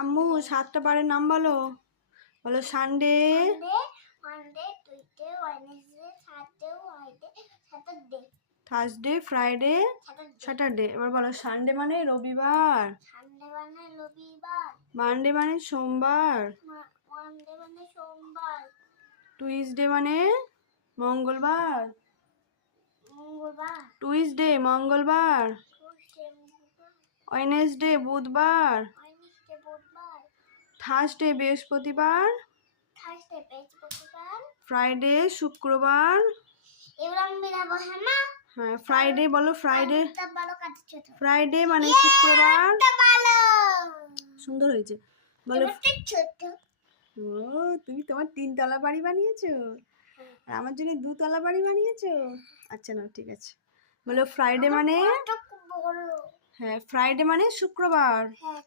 আম্মু 7টা বারের নাম বলো। বলো Sunday, Monday, Tuesday, Wednesday, Saturday, Thursday, Friday, Saturday. এবার বলো সানডে মানে রবিবার, সানডে মানে রবিবার, মানডে মানে সোমবার, মানডে মানে সোমবার, টুইসডে মানে মঙ্গলবার, মঙ্গলবার, টুইসডে মঙ্গলবার, ওয়েডনেসডে বুধবার, ওয়েডনেসডে বুধবার, থার্সডে বৃহস্পতিবার, থার্সডে বৃহস্পতিবার, ফ্রাইডে শুক্রবার। এবার আমি বেরাবো হ্যাঁ। হ্যাঁ ফ্রাইডে বলো, ফ্রাইডে, ভালো কাজ ছোট ফ্রাইডে মানে শুক্রবার। ভালো সুন্দর হয়েছে। বলো ছোট ও তুমি তোমার 3 তলা বাড়ি বানিয়েছো আর আমার জন্য 2 তলা বাড়ি বানিয়েছো। আচ্ছা না ঠিক আছে। বলো ফ্রাইডে মানে, বড় হ্যাঁ ফ্রাইডে মানে শুক্রবার, হ্যাঁ